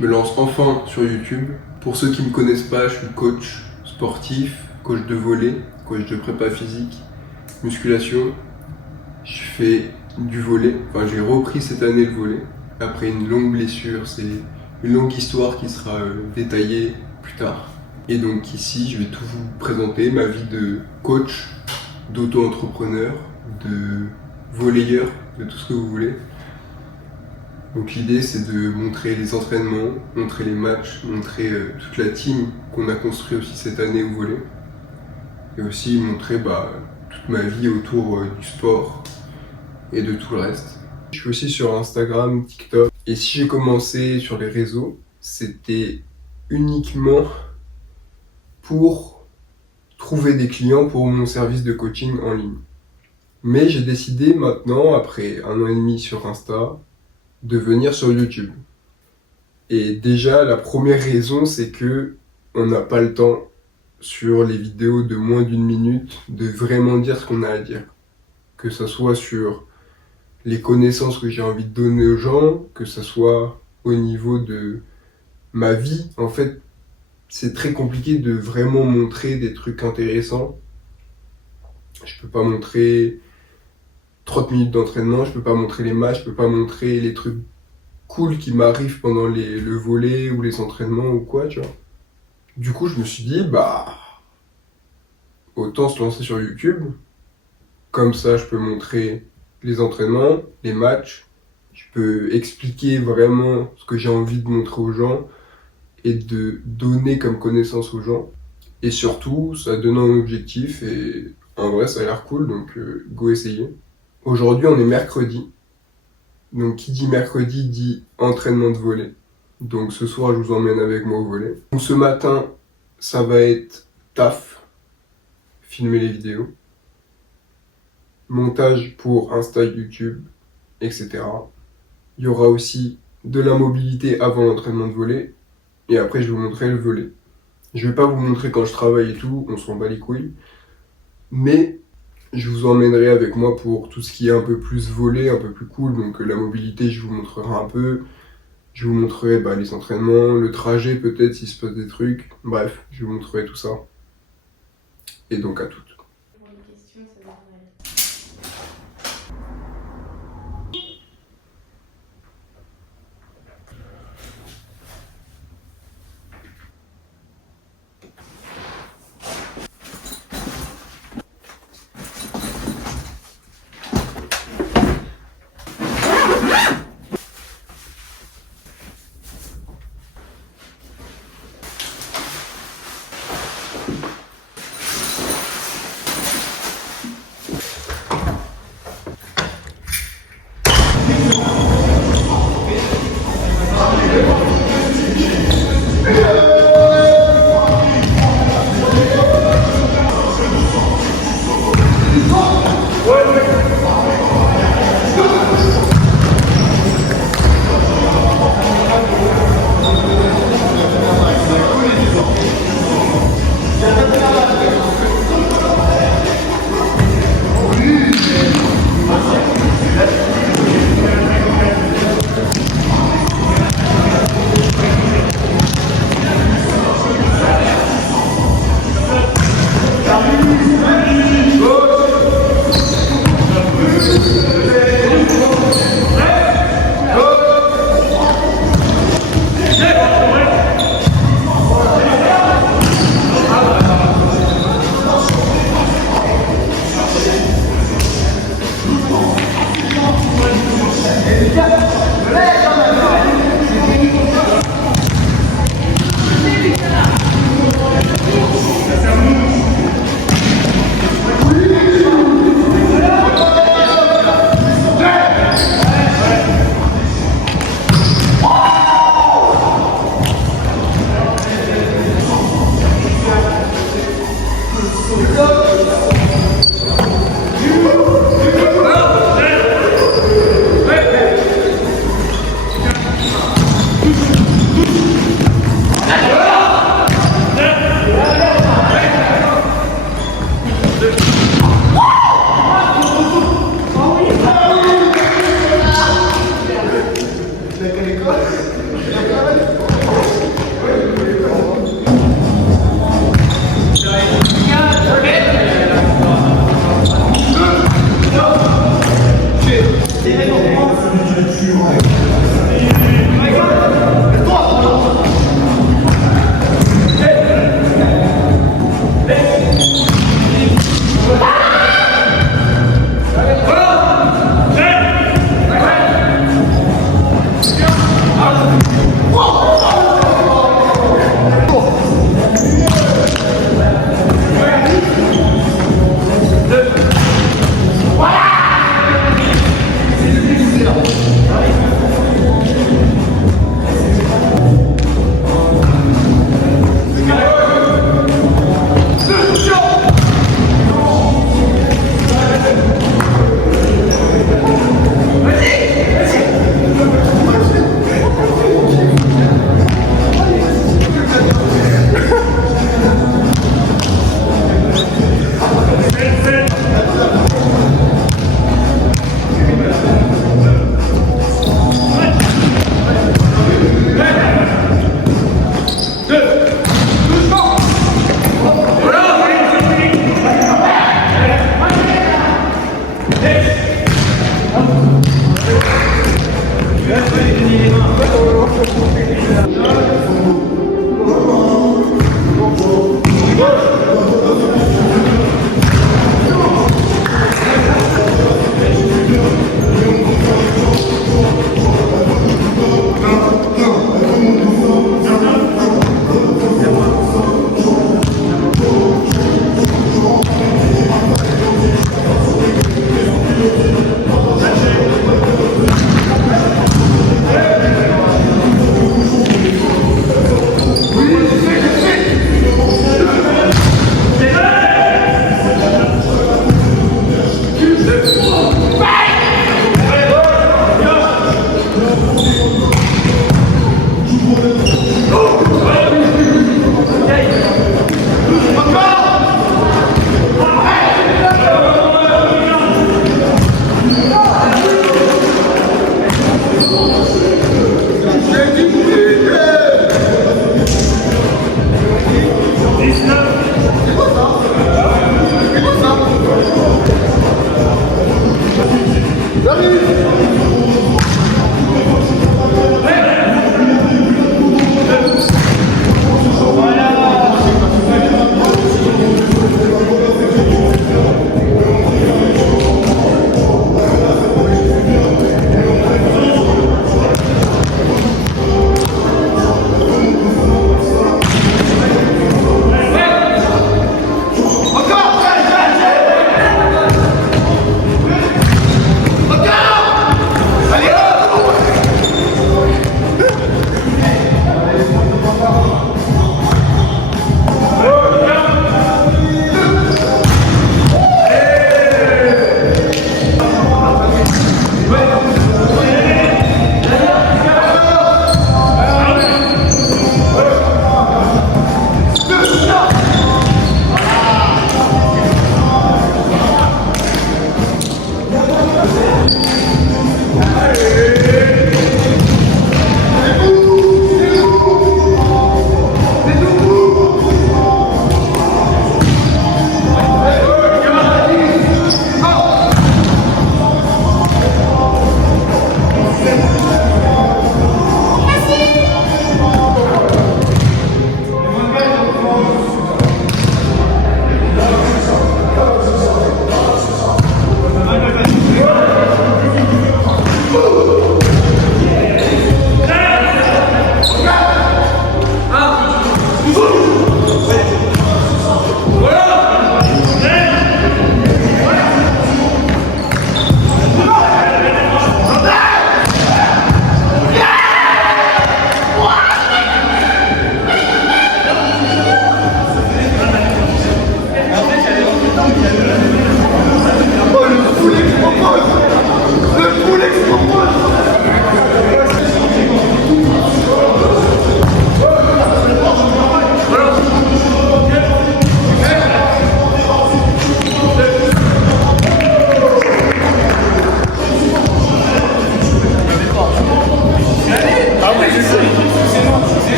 Je me lance enfin sur YouTube. Pour ceux qui ne me connaissent pas, je suis coach sportif, coach de volley, coach de prépa physique, musculation. Je fais du volley. Enfin, j'ai repris cette année le volley après une longue blessure. C'est une longue histoire qui sera détaillée plus tard. Et donc ici, je vais tout vous présenter, ma vie de coach, d'auto-entrepreneur, de volleyeur, de tout ce que vous voulez. Donc l'idée, c'est de montrer les entraînements, montrer les matchs, montrer toute la team qu'on a construit aussi cette année au volley. Et aussi montrer toute ma vie autour du sport et de tout le reste. Je suis aussi sur Instagram, TikTok. Et si j'ai commencé sur les réseaux, c'était uniquement pour trouver des clients pour mon service de coaching en ligne. Mais j'ai décidé maintenant, après 1 an et demi sur Insta, de venir sur YouTube. Et déjà, la première raison, c'est que on n'a pas le temps sur les vidéos de moins d'1 minute de vraiment dire ce qu'on a à dire. Que ça soit sur les connaissances que j'ai envie de donner aux gens, que ça soit au niveau de ma vie. En fait, c'est très compliqué de vraiment montrer des trucs intéressants. Je peux pas montrer 30 minutes d'entraînement, je peux pas montrer les matchs, je peux pas montrer les trucs cool qui m'arrivent pendant le volley ou les entraînements ou quoi, tu vois. Du coup, je me suis dit, autant se lancer sur YouTube. Comme ça, je peux montrer les entraînements, les matchs. Je peux expliquer vraiment ce que j'ai envie de montrer aux gens et de donner comme connaissance aux gens. Et surtout, ça donne un objectif et en vrai, ça a l'air cool, donc go essayer. Aujourd'hui, on est mercredi. Donc, qui dit mercredi dit entraînement de volley. Donc, ce soir, je vous emmène avec moi au volley. Donc, ce matin, ça va être taf, filmer les vidéos, montage pour Insta, YouTube, etc. Il y aura aussi de la mobilité avant l'entraînement de volley. Et après, je vais vous montrer le volley. Je vais pas vous montrer quand je travaille et tout, on s'en bat les couilles. Mais je vous emmènerai avec moi pour tout ce qui est un peu plus volley, un peu plus cool. Donc la mobilité, je vous montrerai un peu. Je vous montrerai les entraînements, le trajet peut-être s'il se passe des trucs. Bref, je vous montrerai tout ça. Et donc à toutes. Pour les questions, ça devrait aller.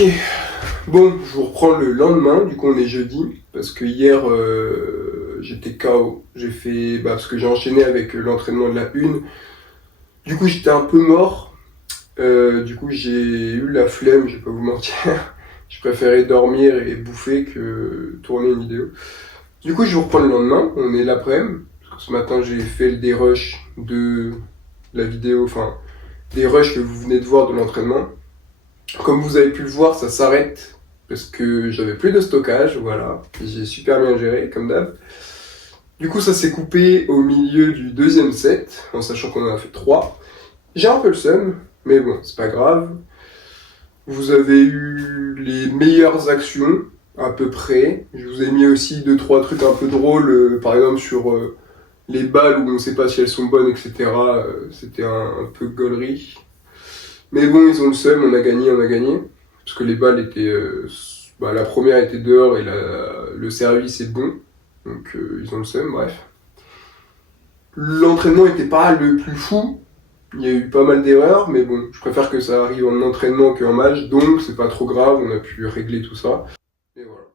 Ok, bon, je vous reprends le lendemain, du coup on est jeudi, parce que hier j'étais KO, parce que j'ai enchaîné avec l'entraînement de la une, du coup j'étais un peu mort, du coup j'ai eu la flemme, je vais pas vous mentir, je préférais dormir et bouffer que tourner une vidéo. Du coup je vous reprends le lendemain, on est l'après-midi, parce que ce matin j'ai fait des rushs de la vidéo, enfin des rushs que vous venez de voir de l'entraînement. Comme vous avez pu le voir, ça s'arrête parce que j'avais plus de stockage, voilà. J'ai super bien géré, comme d'hab. Du coup, ça s'est coupé au milieu du deuxième set, en sachant qu'on en a fait 3. J'ai un peu le seum, mais bon, c'est pas grave. Vous avez eu les meilleures actions, à peu près. Je vous ai mis aussi 2-3 trucs un peu drôles, par exemple sur les balles où on sait pas si elles sont bonnes, etc. C'était un peu gaulerie. Mais bon, ils ont le seum, on a gagné. Parce que les balles étaient... la première était dehors et le service est bon. Donc ils ont le seum, bref. L'entraînement n'était pas le plus fou. Il y a eu pas mal d'erreurs, mais bon, je préfère que ça arrive en entraînement qu'en match. Donc c'est pas trop grave, on a pu régler tout ça. Et voilà.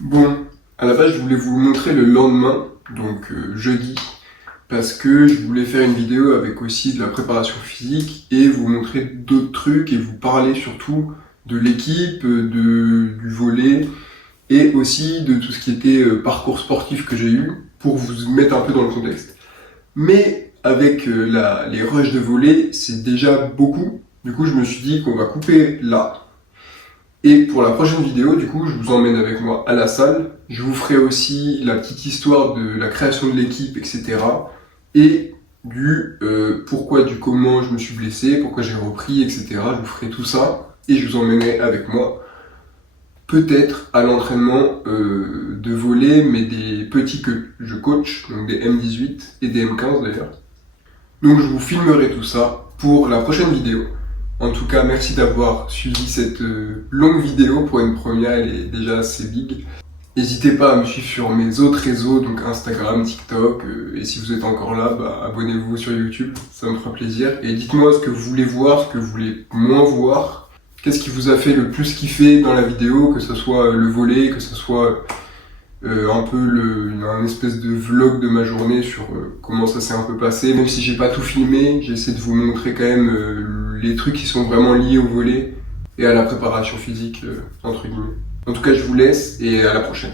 Bon, à la base, je voulais vous montrer le lendemain, donc jeudi. Parce que je voulais faire une vidéo avec aussi de la préparation physique et vous montrer d'autres trucs et vous parler surtout de l'équipe, du volley et aussi de tout ce qui était parcours sportif que j'ai eu pour vous mettre un peu dans le contexte. Mais avec les rushs de volley, c'est déjà beaucoup. Du coup, je me suis dit qu'on va couper là. Et pour la prochaine vidéo, du coup, je vous emmène avec moi à la salle. Je vous ferai aussi la petite histoire de la création de l'équipe, etc. Et du pourquoi, du comment je me suis blessé, pourquoi j'ai repris, etc. Je vous ferai tout ça et je vous emmènerai avec moi peut-être à l'entraînement de volley, mais des petits que je coach, donc des M18 et des M15 d'ailleurs. Donc je vous filmerai tout ça pour la prochaine vidéo. En tout cas, merci d'avoir suivi cette longue vidéo. Pour une première, elle est déjà assez big. N'hésitez pas à me suivre sur mes autres réseaux, donc Instagram, TikTok, et si vous êtes encore là, abonnez-vous sur YouTube, ça me fera plaisir. Et dites-moi ce que vous voulez voir, ce que vous voulez moins voir, qu'est-ce qui vous a fait le plus kiffer dans la vidéo, que ce soit le volley, que ce soit un peu un espèce de vlog de ma journée sur comment ça s'est un peu passé. Même si j'ai pas tout filmé, j'essaie de vous montrer quand même les trucs qui sont vraiment liés au volley et à la préparation physique, entre guillemets. En tout cas, je vous laisse et à la prochaine.